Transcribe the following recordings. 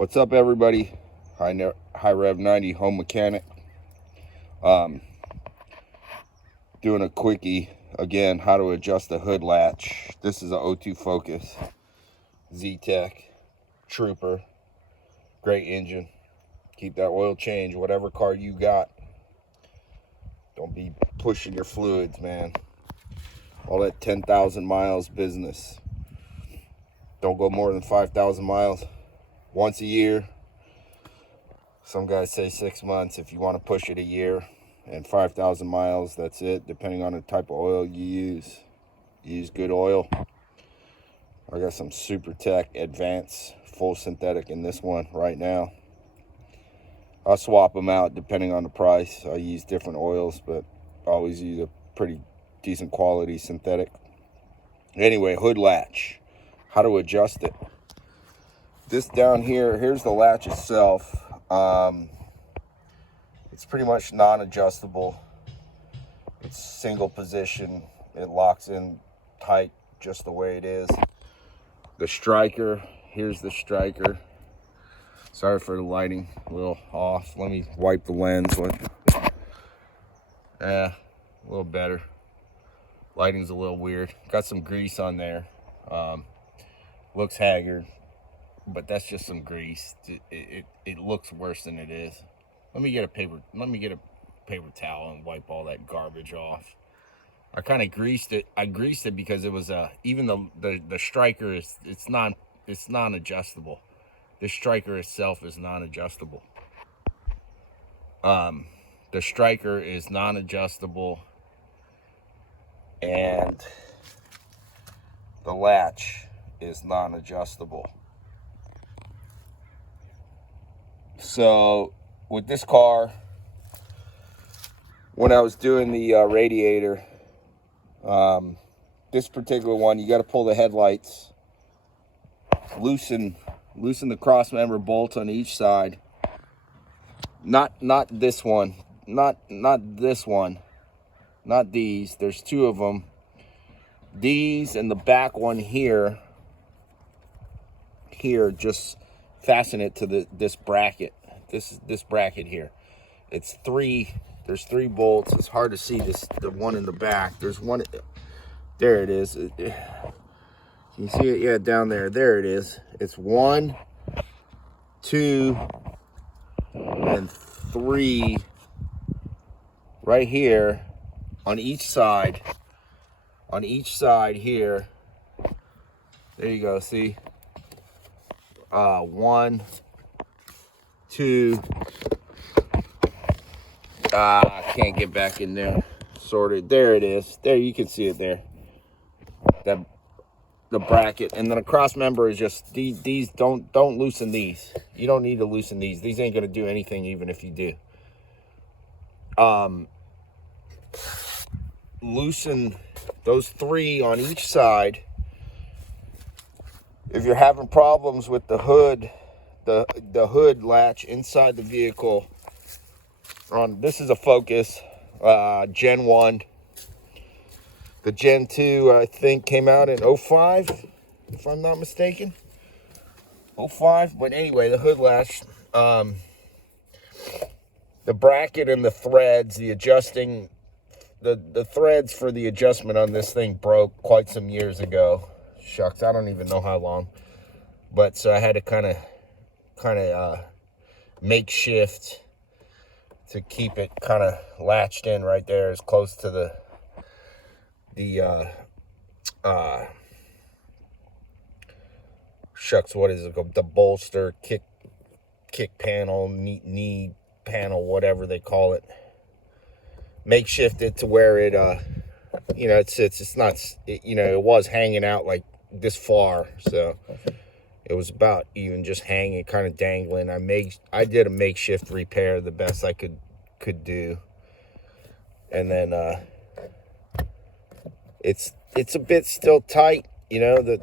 What's up, everybody? High Rev 90 home mechanic. Doing a quickie again, how to adjust the hood latch. This is a 02 Focus Z-Tech Trooper. Great engine. Keep that oil change, whatever car you got. Don't be pushing your fluids, man. All that 10,000 miles business. Don't go more than 5,000 miles once a year. Some guys say 6 months. If you want to push it a year, and 5,000 miles, that's it, depending on the type of oil you use. Use good oil. I got some Super Tech Advanced full synthetic in this one right now. I'll swap them out depending on the price. I use different oils, but I always use a pretty decent quality synthetic. Anyway, hood latch. How to adjust it. This down here, here's the latch itself. It's pretty much non-adjustable. It's single position. It locks in tight just the way it is. The striker, here's the striker. Sorry for the lighting, a little off. Let me wipe the lens. A little better. Lighting's a little weird. Got some grease on there. Looks haggard, but that's just some grease. It looks worse than it is. Let me get a paper towel and wipe all that garbage off. I kind of greased it. I greased it because it was even the striker it's non-adjustable. The striker itself is non-adjustable. The striker is non-adjustable, and the latch is non-adjustable. So with this car, when I was doing the radiator, this particular one, you got to pull the headlights, loosen the cross member bolts on each side. Not this one, not this one, not these. There's two of them. These and the back one here, just fasten it to this bracket. This bracket here. It's three. There's three bolts. It's hard to see the one in the back. There's one. There it is. Can you see it? Yeah, down there. There it is. It's 1, 2, and 3 right here on each side. On each side here. There you go. See? 1, 2. I can't get back in there. Sorted. There it is. There, you can see it there. The bracket, and then a cross member is just these. Don't loosen these. You don't need to loosen these. These ain't gonna do anything even if you do. Loosen those 3 on each side. If you're having problems with the hood, the hood latch inside the vehicle, this is a Focus Gen 1. The Gen 2, I think, came out in 05, if I'm not mistaken. 05, but anyway, the hood latch, the bracket and the threads, the threads for the adjustment on this thing broke quite some years ago. Shucks, I don't even know how long. But so I had to kind of makeshift to keep it kind of latched in right there, as close to the shucks, what is it? The bolster, kick panel, knee panel, whatever they call it. Makeshift it to where it, it's not, it was hanging out like this far, so it was about even just hanging, kind of dangling. I did a makeshift repair the best I could do, and then it's a bit still tight, that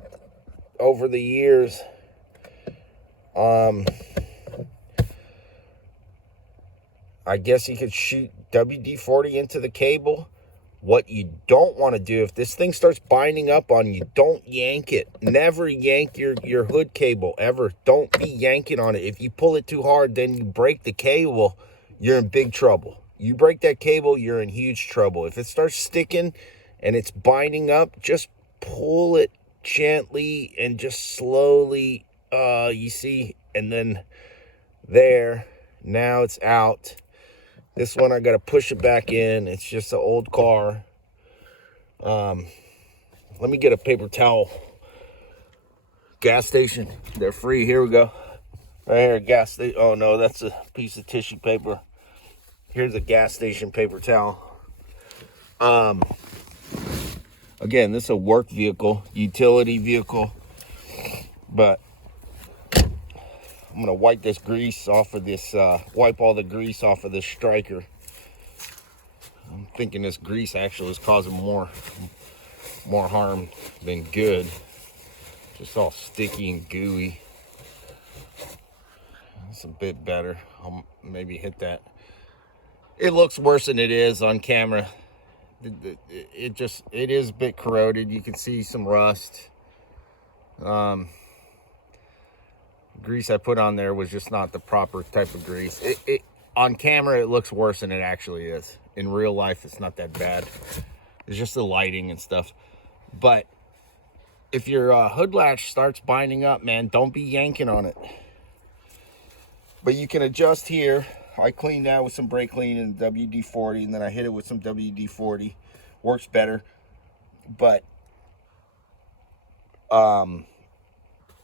over the years. I guess you could shoot WD-40 into the cable, What you don't want to do, if this thing starts binding up on you, don't yank it. Never yank your hood cable, ever. Don't be yanking on it. If you pull it too hard, then you break the cable, you're in big trouble. You break that cable, you're in huge trouble. If it starts sticking and it's binding up, just pull it gently and just slowly, you see, and then there, now it's out. This one, I got to push it back in. It's just an old car. Let me get a paper towel. Gas station, they're free. Here we go. Right here, gas station. Oh no, that's a piece of tissue paper. Here's a gas station paper towel. Again, this is a work vehicle, utility vehicle, but I'm gonna wipe this grease off of this, wipe all the grease off of this striker. I'm thinking this grease actually is causing more harm than good. Just all sticky and gooey. It's a bit better. I'll maybe hit that. It looks worse than it is on camera. It is a bit corroded. You can see some rust. Grease I put on there was just not the proper type of grease. On camera it looks worse than it actually is. In real life it's not that bad. It's just the lighting and stuff. But if your hood latch starts binding up, man, don't be yanking on it. But you can adjust here. I cleaned that with some brake clean and WD-40, and then I hit it with some WD-40. Works better. But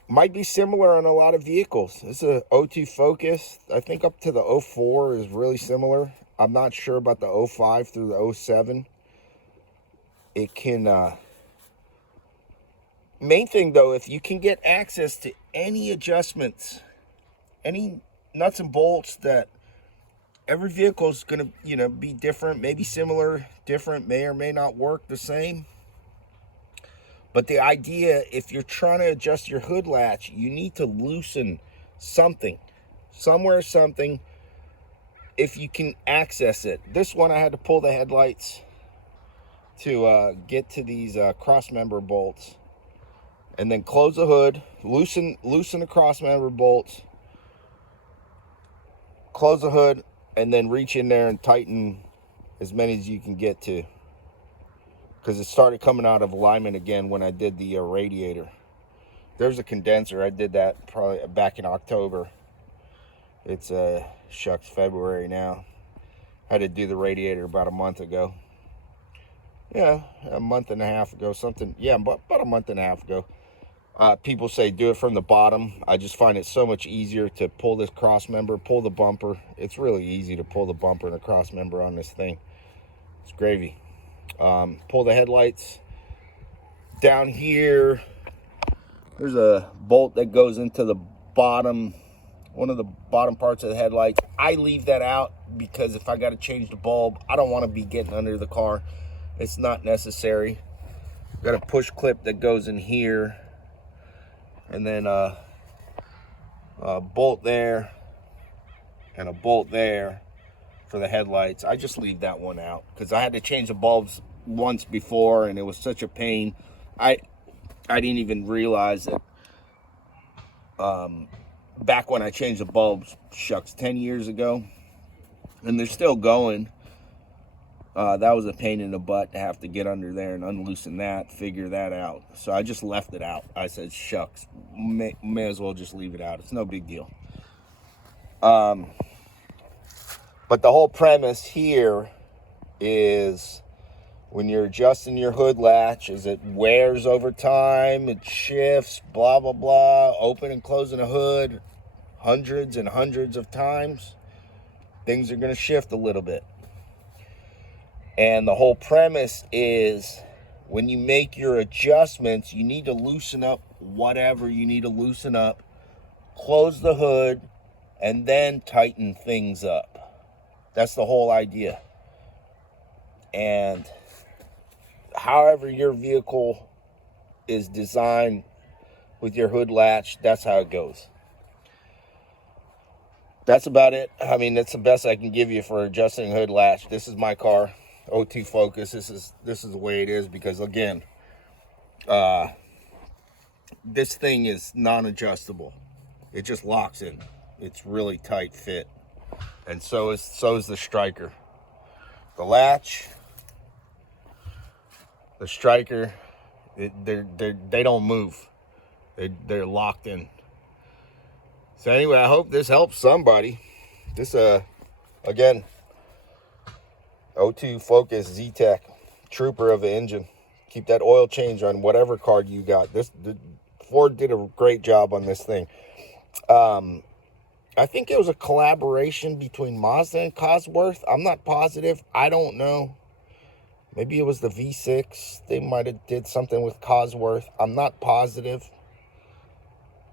might be similar on a lot of vehicles. This is a 02 Focus. I think up to the 04 is really similar. I'm not sure about the 05 through the 07. It can... main thing, though, if you can get access to any adjustments, any nuts and bolts, that every vehicle is going to, be different, maybe similar, different, may or may not work the same. But the idea, if you're trying to adjust your hood latch, you need to loosen something, something, if you can access it. This one, I had to pull the headlights to get to these cross member bolts, and then close the hood, loosen the cross member bolts, close the hood, and then reach in there and tighten as many as you can get to, because it started coming out of alignment again when I did the radiator. There's a condenser. I did that probably back in October. It's shucks, February now. Had to do the radiator about a month ago. Yeah, a month and a half ago, something. Yeah, about a month and a half ago. People say do it from the bottom. I just find it so much easier to pull this cross member, pull the bumper. It's really easy to pull the bumper and the cross member on this thing. It's gravy. Pull the headlights. Down here, there's a bolt that goes into the bottom, one of the bottom parts of the headlights. I leave that out because if I got to change the bulb, I don't want to be getting under the car. It's not necessary. Got a push clip that goes in here, and then a bolt there and a bolt there for the headlights. I just leave that one out because I had to change the bulbs once before and it was such a pain. I didn't even realize that back when I changed the bulbs, shucks, 10 years ago, and they're still going. That was a pain in the butt to have to get under there and unloosen that, figure that out. So I just left it out. I said, shucks, may as well just leave it out. It's no big deal. But the whole premise here is when you're adjusting your hood latch, as it wears over time, it shifts, blah, blah, blah, open and closing a hood hundreds and hundreds of times, things are going to shift a little bit. And the whole premise is when you make your adjustments, you need to loosen up whatever you need to loosen up, close the hood, and then tighten things up. That's the whole idea. And however your vehicle is designed with your hood latch, that's how it goes. That's about it. I mean, that's the best I can give you for adjusting hood latch. This is my car. O2 Focus. This is the way it is because, again, this thing is non-adjustable. It just locks in. It's really tight fit, and so is the striker. The latch, the striker, they don't move. They're locked in. So anyway, I hope this helps somebody. This again, O2 Focus Z-Tech, trooper of an engine. Keep that oil change on whatever card you got. Ford did a great job on this thing. I think it was a collaboration between Mazda and Cosworth. I'm not positive. I don't know. Maybe it was the V6. They might have did something with Cosworth. I'm not positive.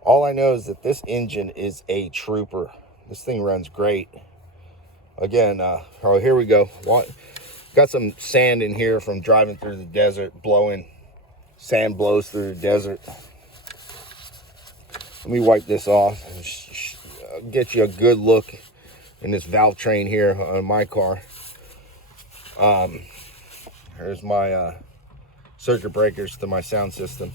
All I know is that this engine is a trooper. This thing runs great. Again, oh, here we go. Got some sand in here from driving through the desert, blowing. Sand blows through the desert. Let me wipe this off and get you a good look in this valve train here on my car. Here's my circuit breakers to my sound system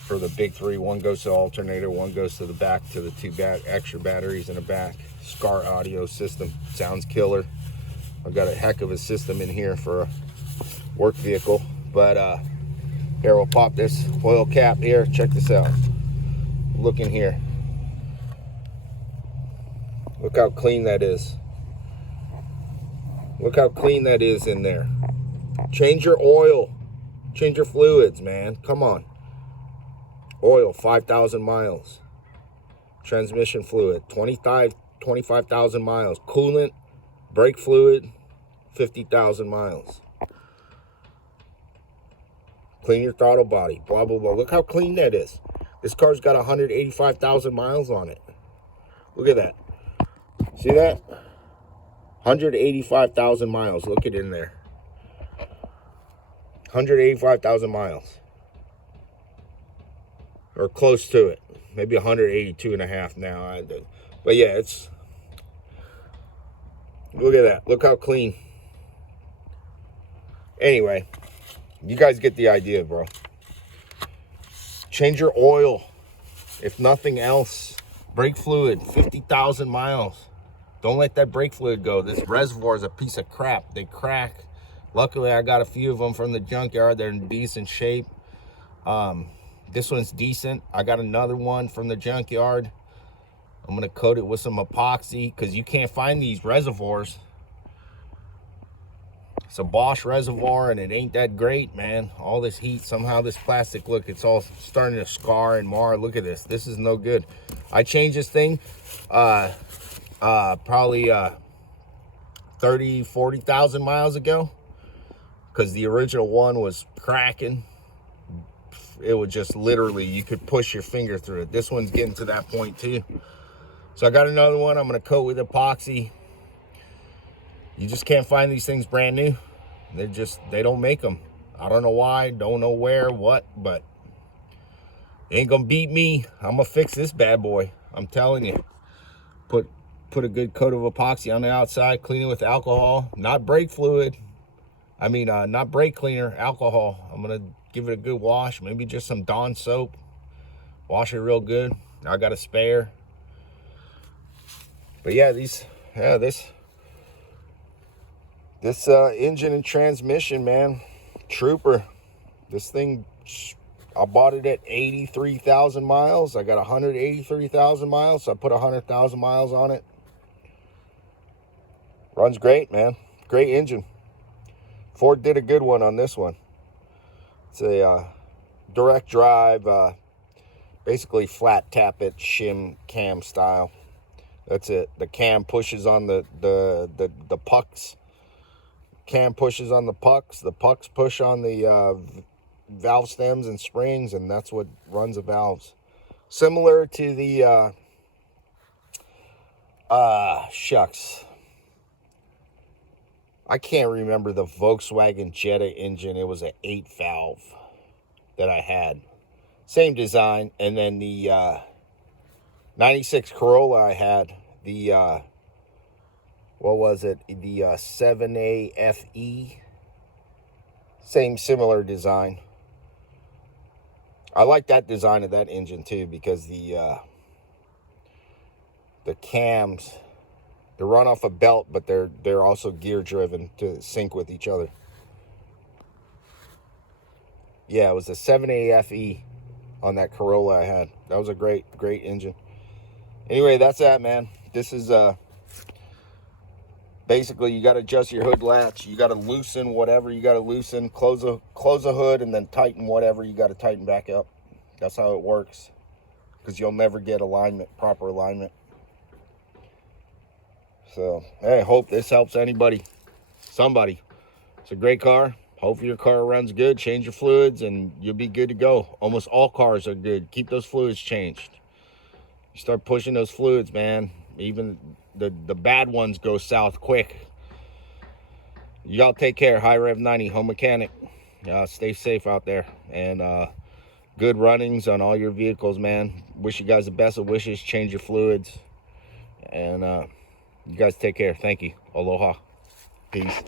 for the big three. One goes to the alternator, one goes to the back to the two extra batteries in the back. Scar audio system, sounds killer. I've got a heck of a system in here for a work vehicle. But here, we'll pop this oil cap here. Check this out. Look in here. Look how clean that is. Look how clean that is in there. Change your oil. Change your fluids, man. Come on. Oil, 5,000 miles. Transmission fluid, 25,000 miles. Coolant, brake fluid, 50,000 miles. Clean your throttle body, blah, blah, blah. Look how clean that is. This car's got 185,000 miles on it. Look at that. See that? 185,000 miles. Look it in there. 185,000 miles. Or close to it. Maybe 182 and a half now. But yeah, it's... Look at that. Look how clean. Anyway, you guys get the idea, bro. Change your oil. If nothing else. Brake fluid, 50,000 miles. Don't let that brake fluid go. This reservoir is a piece of crap. They crack. Luckily, I got a few of them from the junkyard. They're in decent shape. This one's decent. I got another one from the junkyard. I'm going to coat it with some epoxy because you can't find these reservoirs. It's a Bosch reservoir, and it ain't that great, man. All this heat, somehow this plastic, look, it's all starting to scar and mar. Look at this. This is no good. I changed this thing probably 40,000 miles ago because the original one was cracking. It would just literally, you could push your finger through it. This one's getting to that point too. So I got another one. I'm going to coat with epoxy. You just can't find these things brand new. They don't make them. I don't know why, don't know where, what, but it ain't gonna beat me. I'm gonna fix this bad boy. I'm telling you. Put a good coat of epoxy on the outside, clean it with alcohol, not brake fluid. I mean, not brake cleaner, alcohol. I'm gonna give it a good wash, maybe just some Dawn soap. Wash it real good. I got a spare. But yeah, this engine and transmission, man, trooper. This thing, I bought it at 83,000 miles. I got 183,000 miles, so I put 100,000 miles on it. Runs great, man. Great engine. Ford did a good one on this one. It's a direct drive, basically flat tap it, shim cam style. That's it. The cam pushes on the pucks. Cam pushes on the pucks push on the valve stems and springs, and that's what runs the valves. Similar to the shucks, I can't remember the Volkswagen Jetta engine. It was an 8 valve that I had, same design. And then the 96 Corolla I had, the what was it? The 7AFE. Same similar design. I like that design of that engine too, because the cams, they run off a belt, but they're also gear driven to sync with each other. Yeah, it was a 7AFE on that Corolla I had. That was a great engine. Anyway, that's that, man. This is basically, you got to adjust your hood latch. You got to loosen whatever you got to loosen. Close a hood, and then tighten whatever you got to tighten back up. That's how it works, because you'll never get alignment, proper alignment. So, hey, hope this helps anybody, somebody. It's a great car. Hopefully your car runs good. Change your fluids, and you'll be good to go. Almost all cars are good. Keep those fluids changed. You start pushing those fluids, man. Even the bad ones go south quick. Y'all take care. High Rev 90 Home Mechanic. Stay safe out there, and good runnings on all your vehicles, man. Wish you guys the best of wishes. Change your fluids, and you guys take care. Thank you. Aloha. Peace.